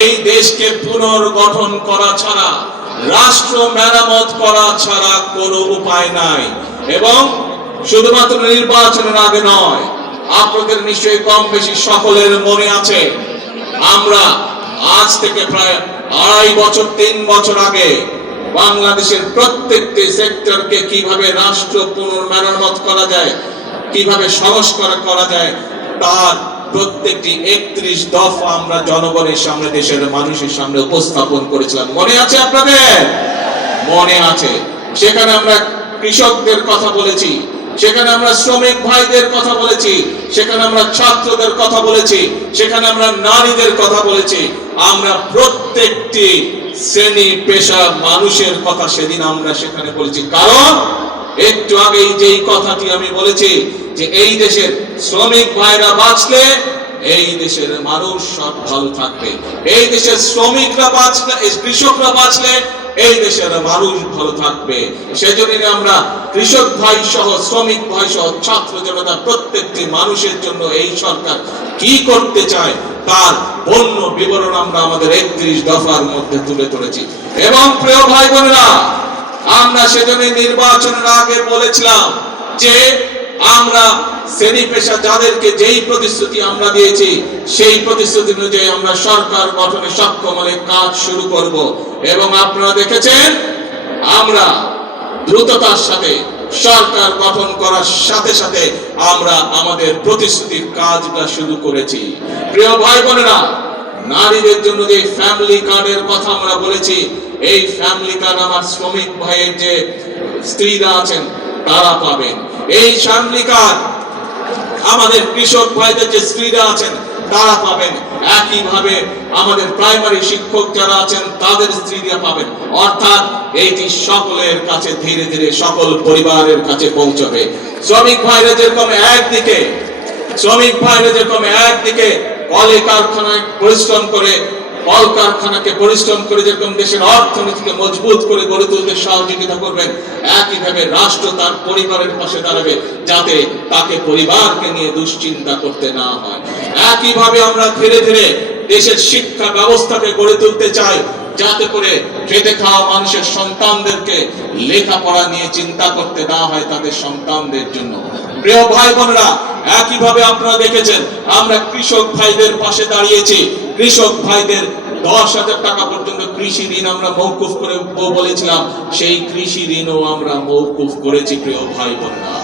এই দেশকে পুনর্গঠন করা ছাড়া, রাষ্ট্র মেরামত করা ছাড়া কোনো উপায় নাই। এবং শুধুমাত্র নির্বাচনের আগে নয়, আপনাদের নিশ্চয়ই কম বেশি সকলের মনে আছে, আমরা আজ থেকে প্রায় 2.5 বছর 3 বছর আগে বাংলাদেশের প্রত্যেকটি সেক্টরকে কিভাবে রাষ্ট্র পুনর্মেরামত করা যায়, কিভাবে সংস্কার করা যায়, তার প্রত্যেকটি 31 দফা আমরা জনগণের সামনে, দেশের মানুষের সামনে উপস্থাপন করেছিলাম। মনে আছে আপনাদের? মনে আছে। সেখানে আমরা কৃষকদের কথা বলেছি, সেখানে আমরা শ্রমিক ভাইদের কথা বলেছি, সেখানে আমরা ছাত্রদের কথা বলেছি, সেখানে আমরা নারীদের কথা বলেছি। আমরা প্রত্যেকটি শ্রেণী পেশা মানুষের কথা সেদিন আমরা সেখানে বলেছি। কারণ একটু আগেই যেই কথাটি আমি বলেছি যে এই দেশের শ্রমিক ভাইরা বাঁচলে এই দেশের মানুষ সব ভালো থাকবে, এই দেশের শ্রমিকরা বাঁচলে, কৃষকরা বাঁচলে এই দেশের মানুষ ভালো থাকবে। সেজন্য আমরা কৃষক ভাই সহ, শ্রমিক ভাই সহ, ছাত্র জনতা প্রত্যেকটি মানুষের জন্য এই সরকার কি করতে চায় তার পূর্ণ বিবরণ আমরা আমাদের 31 দফার মধ্যে তুলে ধরেছি। এবং প্রিয় ভাই বোনেরা, আমরা সেজন্য নির্বাচনের আগে বলেছিলাম যে আমরা শ্রেণী পেশা যাদেরকে যেই প্রতিশ্রুতি আমরা দিয়েছি সেই প্রতিশ্রুতি অনুযায়ী আমরা সরকার গঠনে সক্ষম হলে কাজ শুরু করব। এবং আপনারা দেখেছেন আমরা দ্রুততার সাথে সরকার গঠন করার সাথে সাথে আমরা আমাদের প্রতিশ্রুতির কাজটা শুরু করেছি। প্রিয় ভাই বোনেরা, নারীদের জন্য যে ফ্যামিলি কার্ডের কথা আমরা বলেছি, এই ফ্যামিলি কার্ড আমার শ্রমিক ভাইয়ের যে স্ত্রীরা আছেন তারা পাবেন। এই ফ্যামিলি কার্ড আমাদের কৃষক ভাইদের যে স্ত্রীরা আছেন তারা পাবেন। একইভাবে আমাদের প্রাইমারি শিক্ষক যারা আছেন তাদের স্ত্রীরা পাবেন। অর্থাৎ এইটি সকলের কাছে ধীরে ধীরে সকল পরিবারের কাছে পৌঁছবে। শ্রমিক ভাইরা যেরকম একদিকে কলে কারখানায় পরিশ্রম করে, কলকারখানাকে পরিশ্রম করে যেরকম দেশের অর্থনীতিকে মজবুত করে গড়ে তুলতে সহযোগিতা করবেন, একইভাবে রাষ্ট্র তার পরিবারের পাশে দাঁড়াবে যাতে তাকে পরিবারকে নিয়ে দুশ্চিন্তা করতে না হয়। একইভাবে আমরা ধীরে ধীরে দেশের শিক্ষা ব্যবস্থাকে গড়ে তুলতে চাই যাতে করে খেটে খাওয়া মানুষের সন্তানদেরকে লেখাপড়া নিয়ে চিন্তা করতে না হয় তাদের সন্তানদের জন্য। প্রিয় ভাই বোনেরা, একইভাবে আপনারা দেখেছেন আমরা কৃষক ভাইদের পাশে দাঁড়িয়েছি। কৃষক ভাইদের 10,000 টাকা পর্যন্ত কৃষি ঋণ আমরা মওকুফ করে বলেছিলাম, সেই কৃষি ঋণও আমরা মওকুফ করেছি। প্রিয় ভাই বোনেরা।